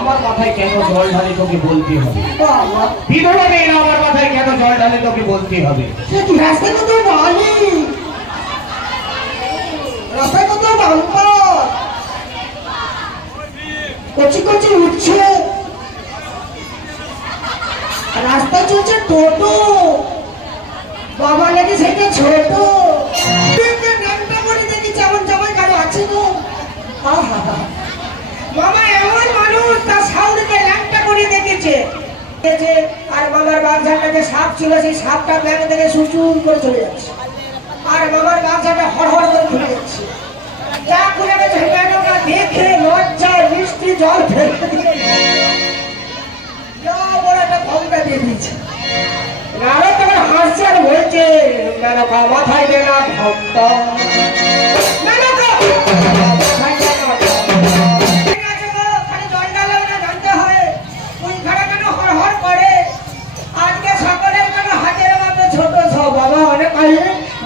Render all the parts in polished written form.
আমার মাথায় কেন জল ঢালে তোকে বলতে হবে? বিধবা মেয়েরা আমার মাথায় কেন জল ঢালে তোকে বলতে হবে? রাস্তায় কত বালি, রাস্তায় কত বাম্পার, কচি কচি উঠছে, রাস্তায় চলছে টোটো, বাবা নাকি সেটা ছোট নামটা করে দেখেছি এমন জামাই কারো আছে না? মামা এমন মানুষ তার সাউরিকে ল্যাংটা করে দেখেছে আর মামার বাচ্চাটাকে সাপ ছিল, সেই সাপটা ব্যাগ থেকে সুচুর করে চলে যাচ্ছে আর মামার বাচ্চাটা হড়হড় করে খুলে যাচ্ছে। যা খুলে গেছে ব্যাগটা দেখে লজ্জায় মিষ্টি জল ফেলে যা বড় একটা ভঙ্গা দিয়ে দিয়েছে। আরো তোমার হাসছে আর বলছে মেনকা মাথায় দেনা ভক্ত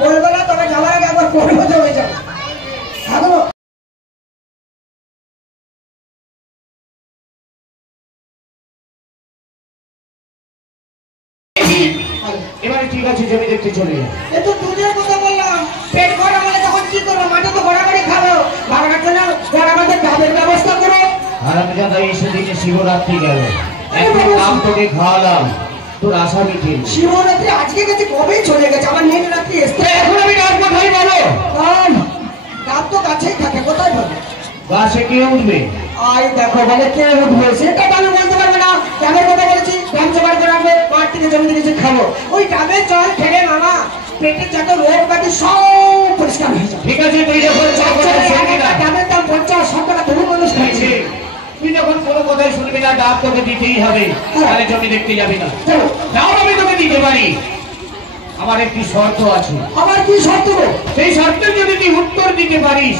বলবো না, তবে যাওয়ার আগে একবার করবো জমে যাবো। এবারে ঠিক আছে, জমি দেখতে চলে যাও। এ তো দুধের কথা বললাম, পেট ভরা মানে তখন কি করবো? মাঠে তো ঘোরাঘুরি খাবো, বাগানের জন্য আমাদের ডাবের ব্যবস্থা করো। আর আমি দাদা এই সেদিনে শিবরাত্রি গেল, এখন নাম তোকে খাওয়ালাম, তোর আশা মিটে। শিবরাত্রি আজকে গেছে, কবে চলে গেছে? আমার নীল রাত্রি এসছে, এখন আমি ডাক কোথায় বলো? ডাব তো গাছেই থাকে, কোথায় পাবে? গাছে কে উঠবে? আই দেখো বলে কে উঠবে, সেটা তো আমি বলতে পারবো না। ডাবের কথা বলেছি, ডাব জোগাড় করে রাখবে, মাঠ থেকে জমি থেকে খাবো। ওই ডাবের জল খেলে মামা পেটের যত রোগ ব্যাধি সব পরিষ্কার হয়ে যায়। ঠিক আছে, তুই যখন ডাবের দাম 50-60 টাকা তবু মানুষ খাইছে। তুই যখন কোনো কথাই শুনবি না, ডাব তোকে দিতেই হবে, তাহলে জমি দেখতে যাবি না। ডাব আমি তোকে দিতে পারি, আমার একটি শর্ত আছে। আমার কি শর্ত? সেই শর্তে যদি তুই উত্তর দিতে পারিস,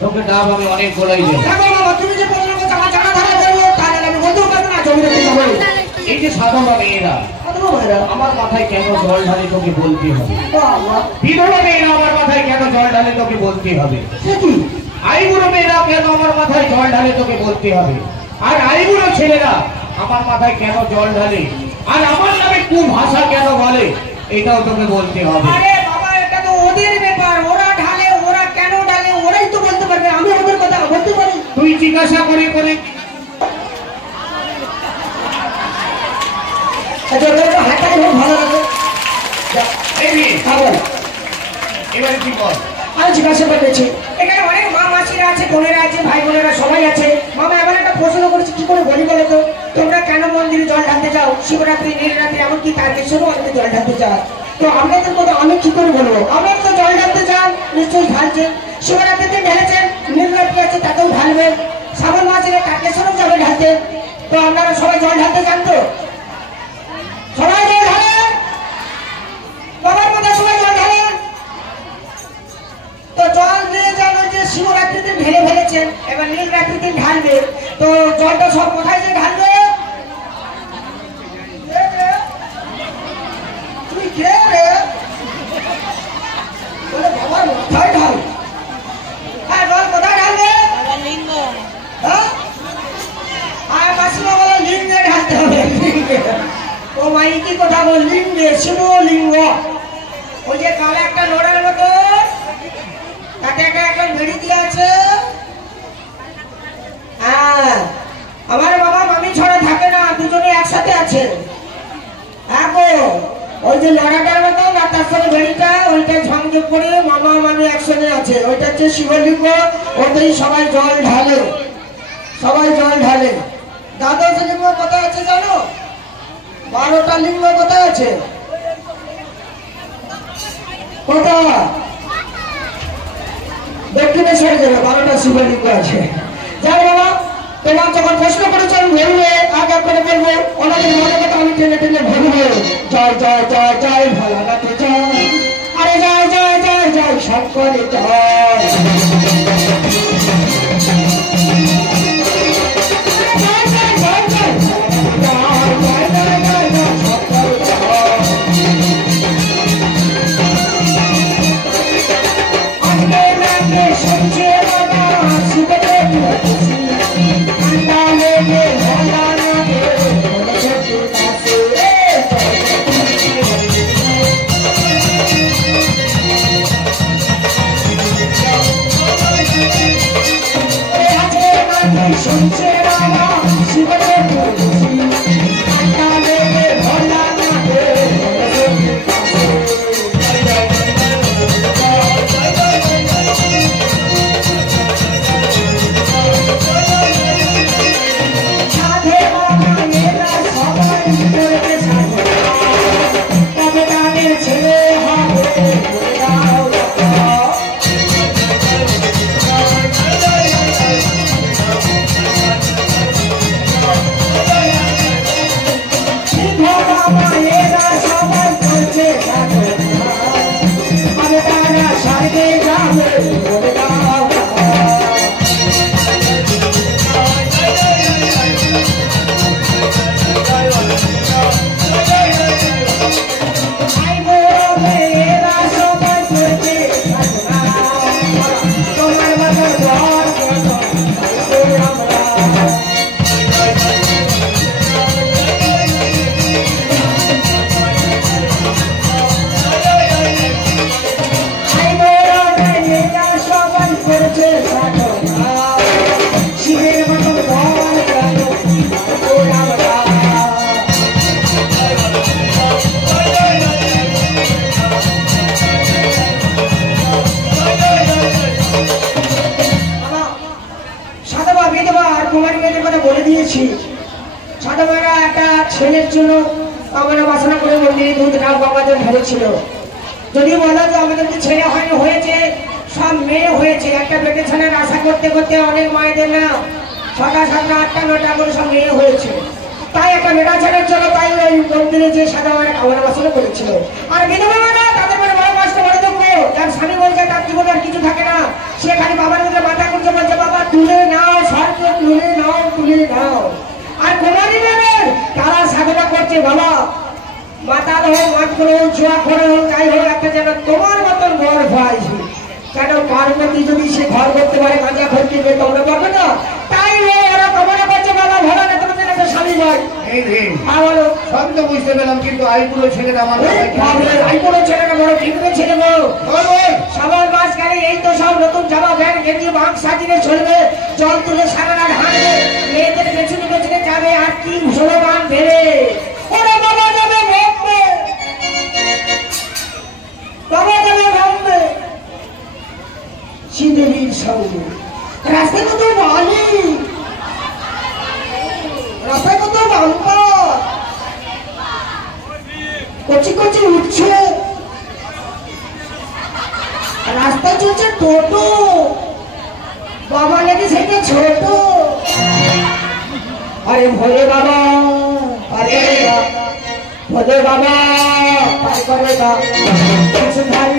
তোকে ডাব আমি অনেক গোলাই দেবো। দেখো বাবা, তুমি যে বললে আমার জানা ধারা করবো, তাহলে আমি বলতেও পারবো না জমি দেখতে যাবো। এই যে সাধবা মেয়েরা আমার মাথায় কেন জল ঢালে তোকে বলতে হবে? বিধবা মেয়েরা আমার মাথায় কেন জল ঢালে তোকে বলতে হবে? আইবুড়ো মেয়েরা কেন আমার মাথায় জল ঢালে তোকে বলতে হবে? আর আইবুড়ো ছেলেরা আমার মাথায় কেন জল ঢালে, আর আমার নামে কুভাষা কেন বলে, এটাও তোকে বলতে হবে। আরে বাবা, এটা তো ওদের ব্যাপার, ওরা ঢালে, ওরা কেন ঢালে ওরাই তো বলতে পারবে, আমি ওদের কথা বলতে পারি? তুই জিজ্ঞাসা করে করে ভালো লাগে। এবারে কি বল? আমি জিজ্ঞাসা করেছি, এখানে অনেক মা মাসিরা আছে, বোনেরা আছে, ভাই বোনেরা সবাই আছে। মামা এমন একটা প্রশ্ন করেছি, কি করে বলি বলো তো? তোমরা কেন মন্দিরে জল ঢালতে যাও? শিবরাত্রি, নীলরাত্রি, এমনকি তারকেশ্বরও অনেকে জল ঢালতে যায়। তো আপনাদের কথা আমি কি করে বলবো? আপনারা তো জল ঢালতে যান, নিশ্চয়ই ঢালছেন। শিবরাত্রিতে ঢেলেছেন, নীলরাত্রি আছে তাতেও ঢালবেন, শ্রাবণ মাসে তারকেশ্বরও যাবে ঢালতে। তো আপনারা সবাই জল ঢালতে যান তো? সবাই জল ঢালেন, বাবার কথা সবাই জল ঢালেন। তো জল নিয়ে যান, ওই যে শিবরাত্রিতে ঢেলে ফেলেছেন, এবার নীল রাত্রিতে ঢালবে। তো জলটা সব কোথায় যে ঢালবে? তুই কে রে? বলে বাবার মাথায় ঢাল। হ্যাঁ, জল কোথায় ঢালবে? হ্যাঁ, আর মাসিমা বলে লিঙ্গে ঢালতে হবে। ও মাই কি কথা বল, লিঙ্গে, শিবলিঙ্গ। ওই যে কালে একটা লোড়ার মতো, তাতে একটা বেড়ি দিয়ে আছে। হ্যাঁ, আমার বাবা মামি ছড়া থাকে না, দুজনে একসাথে আছে। হ্যাঁ গো, ওই যে লড়াটার মতো না, তার সাথে বেড়িটা, ওইটা সংযোগ করে মামা মামি একসঙ্গে আছে। ওইটা হচ্ছে শিবলিঙ্গ, ওতেই সবাই জল ঢালে, সবাই জল ঢালে। দ্বাদশ লিঙ্গ কোথায় আছে জানো? 12টা লিঙ্গ কোথায় আছে? কোথায়? দক্ষিণেশ্বর জেলা 12টা শিবলিঙ্গ আছে। যাই বাবা, তোমার যখন প্রশ্ন করেছো আমি বলবে, আগে করে বলবো, ওনাদের মনে কথা আমি টেনে টেনে বলবো। জয় জয় জয় জয় ভোলানাথ জয়, আরে জয় জয় জয় জয় শঙ্কর জয়। ছেলের জন্য আমরা বাসনা করে মন্দিরে দুধ ডাল গঙ্গা জল ঢেলেছিল। যদি বলা যে আমাদেরকে ছেলে হয়নি, হয়েছে সব মেয়ে হয়েছে। একটা পেটে ছেলের আশা করতে করতে অনেক মায়েদের না 6টা 7টা 8টা 9টা করে সব মেয়ে হয়েছে। তাই একটা মেয়েটা ছেলের জন্য তাই ওই মন্দিরে যে সাদা মায়ের খাওয়ানো বাসনা করেছিল। আর বিধবা না তাদের মানে বড় কষ্ট বড় দুঃখ, যার স্বামী বলছে তার জীবনে আর কিছু থাকে না, সে খালি বাবার মধ্যে মাথা করছে, বলছে বাবা তুলে নাও, সরকে তুলে নাও, তুলে নাও। আর কুমারী মেয়েদের তারা সাধনা করছে, বাবা মাতাল হোক, মাত করে হোক, জুয়া করে হোক, যাই হোক, একটা যেন তোমার মতন ঘর ভাই। কেন পার্বতী যদি সে ঘর করতে পারে, গাঁজা ঘর কিনবে, তোমরা পারবে না? তাই ওরা কামনা করছে বাবা ভোলা না তোমাদের একটা স্বামী ভাই। এই রে সব তো বুঝতে পেলাম, কিন্তু আইপুরো ছেলেটা আমার আইপুরো ছেলেটা বড় ঠিকরে ছেলে গো। সবার মাঝখানে এই তো সব নতুন জামা প্যান্ট গেঞ্জি বাঁক সাজিয়ে চলবে, জল তুলে সারা রাত হাঁটবে, মেয়েদের পেছনে পেছনে যাবে, আর কি স্লোগান দেবে, ওরে বাবা যাবে বম্বে, বাবা যাবে বম্বে শ্রীদেবীর সঙ্গে। রাস্তায় কত বালি, রাস্তায় কত বাম্পার, কচি কচি উঠছে, রাস্তায় চলছে টোটো, বাবা নাকি সেটা ছোট। আরে ভোলে বাবা আরে ভোলে বাবা পার করে দাও কিছু ভাই।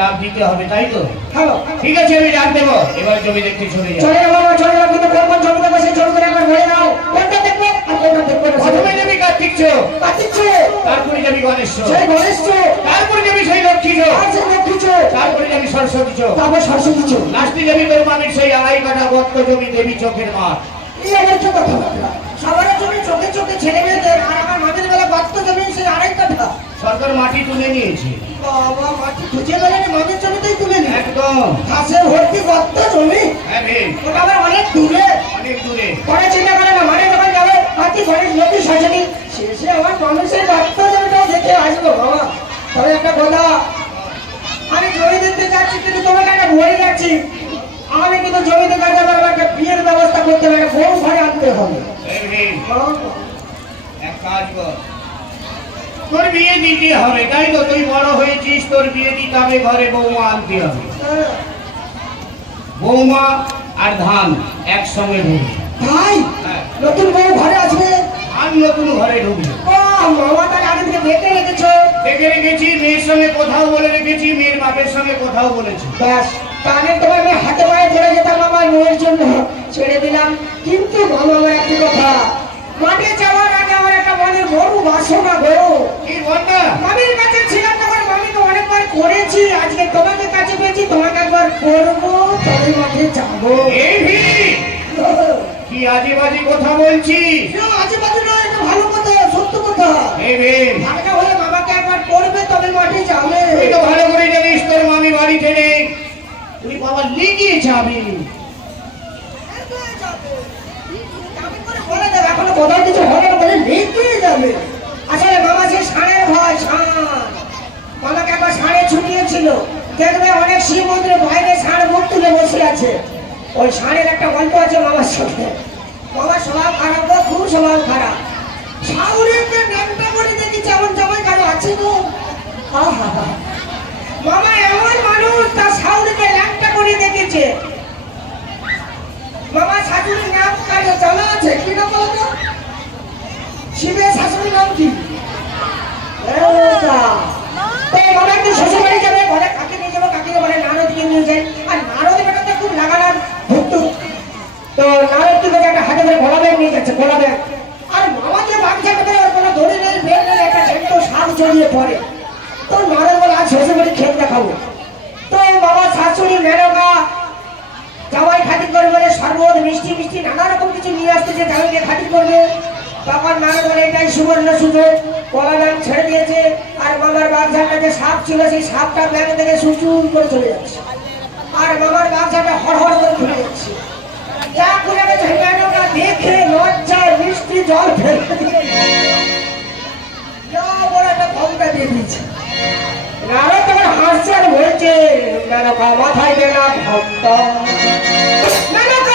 ডাক দিতে হবে, তাই তো? ঠিক আছে, আমি ডাক দেবো। এবার জমি দেখতে চলে যাও। প্রথমে যাবি কার্তিক চোখ, তারপরে যাবি গণেশ চোখ, তারপরে যাবি সেই লক্ষ্মী চোখ, তারপরে যাবি সরস্বতী চোখ, লাস্টে যাবি তোর মামির সেই 2.5 কাঠা গর্ত জমি দেবী চোখের মাঠ। সবার জমি চোখে চোখে ছেলে মেয়েদের, আর আমার মামির বেলা গর্ত জমি সেই 2.5 কাঠা। সরকার মাটি তুলে নিয়েছে। বাবা মাটি খুঁজে গেলে মামির জমিতেই তুলে নিয়ে একদম ঘাসে ভর্তি গর্ত জমি। ওটা আবার অনেক দূরে, অনেক দূরে। পরে চিন্তা করে না, মানে যখন যাবে মাটি গণেশ নদী সজনী শেষে আমার মানুষের গর্ত জমিটাও দেখে আসবো। বাবা তবে একটা কথা, আমি জমি দেখতে যাচ্ছি, কিন্তু তোমাকে একটা বলে যাচ্ছি, আমি কিন্তু জমি দেখতে যাবার একটা বিয়ের ব্যবস্থা করতে হবে, বউ ঘরে আনতে হবে। এক কাজ কর, তোর বিয়ে দিতে হবে, তাই তো? তুই বড় হয়েছিস, তোর বিয়ে দিতে হবে, ঘরে বৌমা আনতে হবে। বৌমা আর ধান একসঙ্গে ঢুকবে। ভাই নতুন বউ ঘরে আসবে আর নতুন ঘরে ঢুকবে। মামা তার আগে থেকে দেখে রেখেছো? দেখে রেখেছি, মেয়ের সঙ্গে কোথাও বলে রেখেছি, মেয়ের বাপের সঙ্গে কোথাও বলেছি। ব্যাস, তাহলে তোমার আমি হাতে পায়ে ধরে যেতাম আমার মেয়ের জন্য, ছেড়ে দিলাম। কিন্তু মামা আমার একটি কথা, মাঠে যাওয়ার আগে আমার একটা মনের বড় বাসনা গো। কি বলটা? মামির কাছে ছিলাম তখন মামিকে অনেকবার করেছি, আজকে তোমাকে কাছে পেয়েছি, তোমাকে একবার করবো, তবে মাঠে যাবো। এই কি আজে বাজে কথা বলছিস? আজে বাজে নয়, এটা ভালো কথা, সত্য কথা। এই বেশ, ভাগনা হলে মামাকে একবার করবে তবে মাঠে যাবে। তুই তো ভালো করে জানিস তোর মামি বাড়িতে নেই, তুই বাবা লিগিয়ে যাবি। বলে দেবে এখনো কোথাও কিছু হবে না, বলে লেগে যাবে। আসলে মামা সে ষাঁড়ের ভয়, ষাঁড়। মামাকে একবার ষাঁড়ে ছুটিয়েছিল, দেখবে অনেক শিব মন্দিরের বাইরে ষাঁড় মুখ তুলে বসে আছে। ওই ষাঁড়ের একটা গল্প আছে মামার সাথে। মামার স্বভাব খারাপ গো, খুব স্বভাব খারাপ। শাউরিকে ন্যাংটা করে দেখেছি, এমন জামাই কারো আছে গো? মামা এমন মানুষ, তার শাউরিকে ন্যাংটা করে দেখেছে। মামা শাশুড়ির নাম কাজে জানা আছে কি না বলতো? শিবের শাশুড়ির নাম কি? মামা একটু শ্বশুর বাড়ি যাবে, ঘরে কাকে নিয়ে যাবো, কাকে বলে নারদকে নিয়ে যায়। আর নারদ বেটাতে খুব লাগালাম ভুক্ত। তো নারদ কি একটা হাতে করে ঘোড়া ব্যাগ নিয়ে যাচ্ছে, ঘোড়া ব্যাগ। আর মামা যে বাচ্চা করে ওর কোনো দড়ি নেই, বেল নেই, একটা জ্যান্ত সাপ জড়িয়ে পড়ে। তো নারদ বলে আজ শ্বশুর বাড়ি খেয়ে দেখাবো। তো বাবা শাশুড়ি মেনকা জামাই খাতির করবে বলে শরবত মিষ্টি মিষ্টি নানা রকম কিছু নিয়ে আসতেছে, জামাইকে খাতির করবে। তখন নারদ বলে এটাই সুবর্ণ সুযোগ, কলা ব্যাগ ছেড়ে দিয়েছে। আর মামার বাগঝাটা যে সাপ ছিল, সেই সাপটা ব্যাগ থেকে সুচুর করে চলে যাচ্ছে। আর মামার বাগঝাটা হড় হড় করে খুলে যাচ্ছে। যা খুলে গেছে মেনকা দেখে লজ্জায় মিষ্টি জল ফেলে বড় একটা ভঙ্গা দিয়ে দিয়েছে। নারদ তখন হাসছে আর বলছে, মেনকা মাথায় দেনা ভক্ত, মেনকা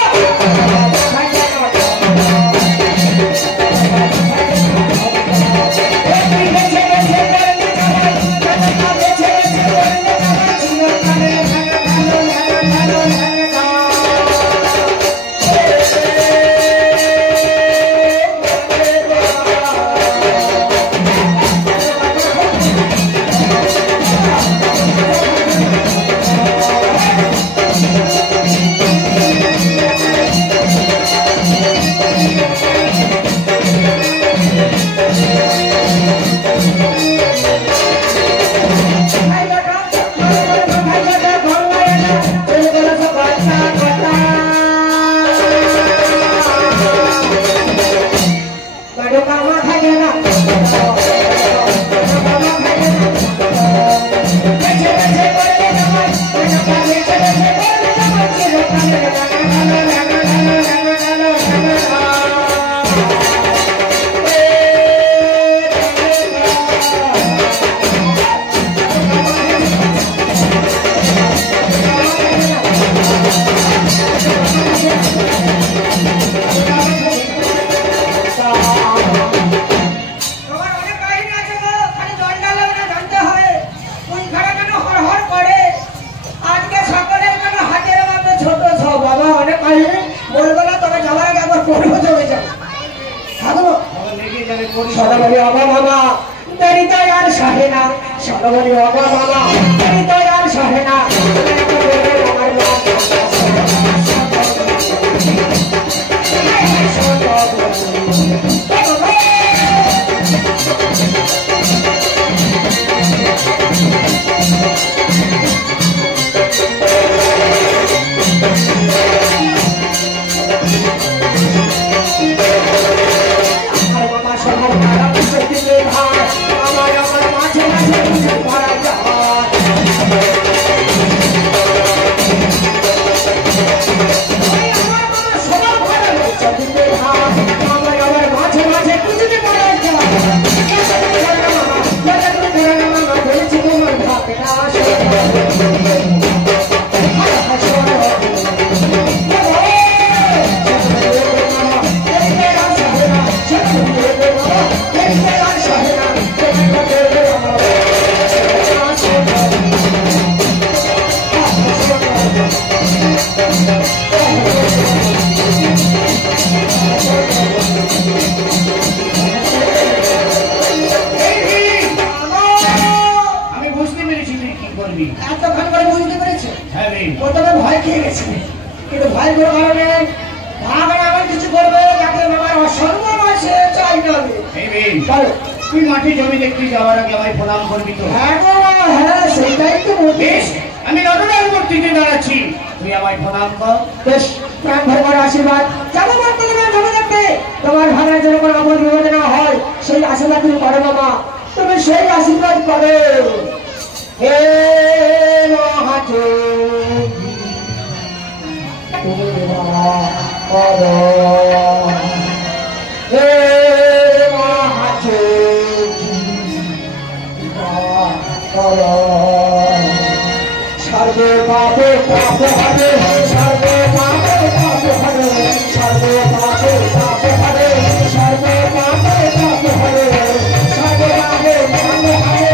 মাথায় দেনা সরবরি অবা মামা তেরি তো আর সহে না, সরবরি অবা মামা তেরি তো আর সহে না। প্রথমে ভয় খেয়ে গেছে, কিন্তু ভয় কোনো কারণে ভাবে এমন কিছু করবে যাতে মামার অসম্মান আছে চাই না। তুই মাঠে জমি দেখতে যাওয়ার আগে আমায় প্রণাম করবি তো? হ্যাঁ গো, হ্যাঁ সেটাই তো বেশ, আমি নটরাজ মূর্তিতে দাঁড়াচ্ছি, তুই আমায় প্রণাম কর। বেশ, প্রাণ ভরে আশীর্বাদ। যাবো বর্তমানে তোমার ভাড়ার জন্য কোনো আপদ বিপদ না হয় সেই আশীর্বাদ তুমি করো মামা, তুমি সেই আশীর্বাদ করো। হে মহাদেব তুমি করো, হে মহাদেব করো। সর্বে পাপে পাপ হরে, সর্বে পাপে পাপ হরে, সর্বে পাপে পাপ হরে, সর্বে পাপে পাপ হরে, সর্বে পাপে পাপ হরে।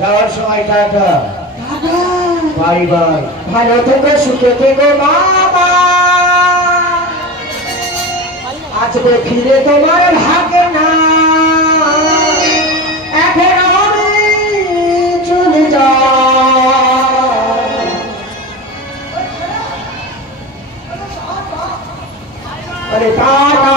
যাওয়ার সময় টাটা, বাই বাই। ভালো থেকে সুখে থেকো বাবা, আজকে ফিরে তোমার ভাগে না, এখন আমি চলে যাই। আরে টাটা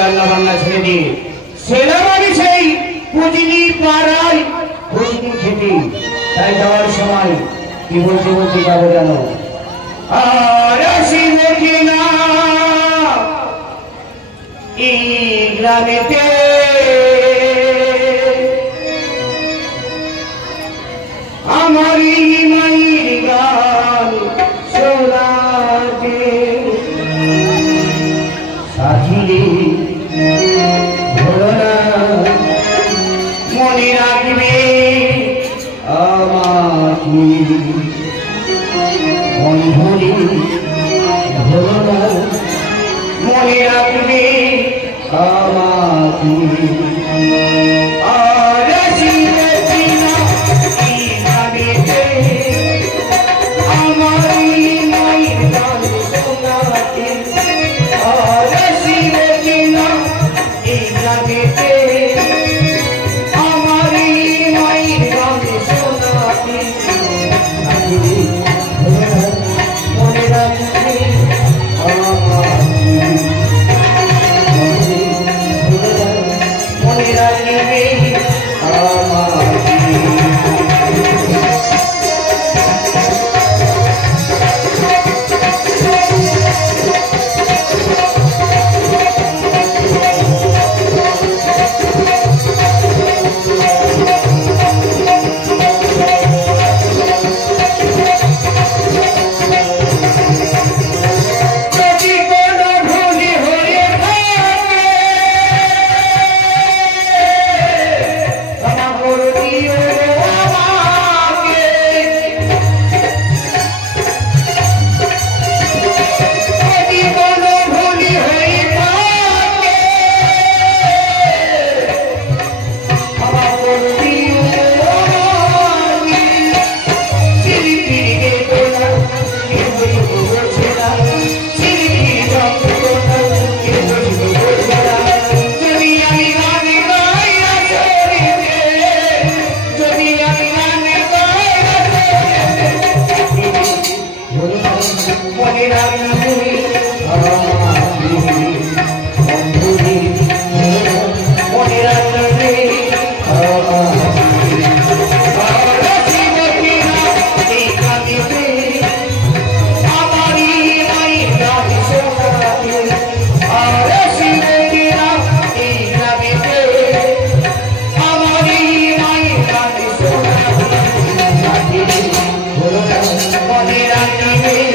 রান্না বান্না ছেড়ে দিয়ে সেনাবাড়ি সেই পুজিনি পাড়ায় পুজিনি খেতে, তাই যাওয়ার সময় কি বলতে বলতে যাবো জানো, আর আসিব কিনা এই গ্রামেতে আমার মায়ের গান শোনাতে সাথী ভোলা বন্ধুরি মনে রাখবে আমাকে আর চিরদিন এই ভাবেতে আমারই মায়ের গান শোনাতে আর চিরদিন এই ভাবেতে আমারই মায়ের গান শোনাতে মনে রাখবে মনে রাখবে মনে রাখবে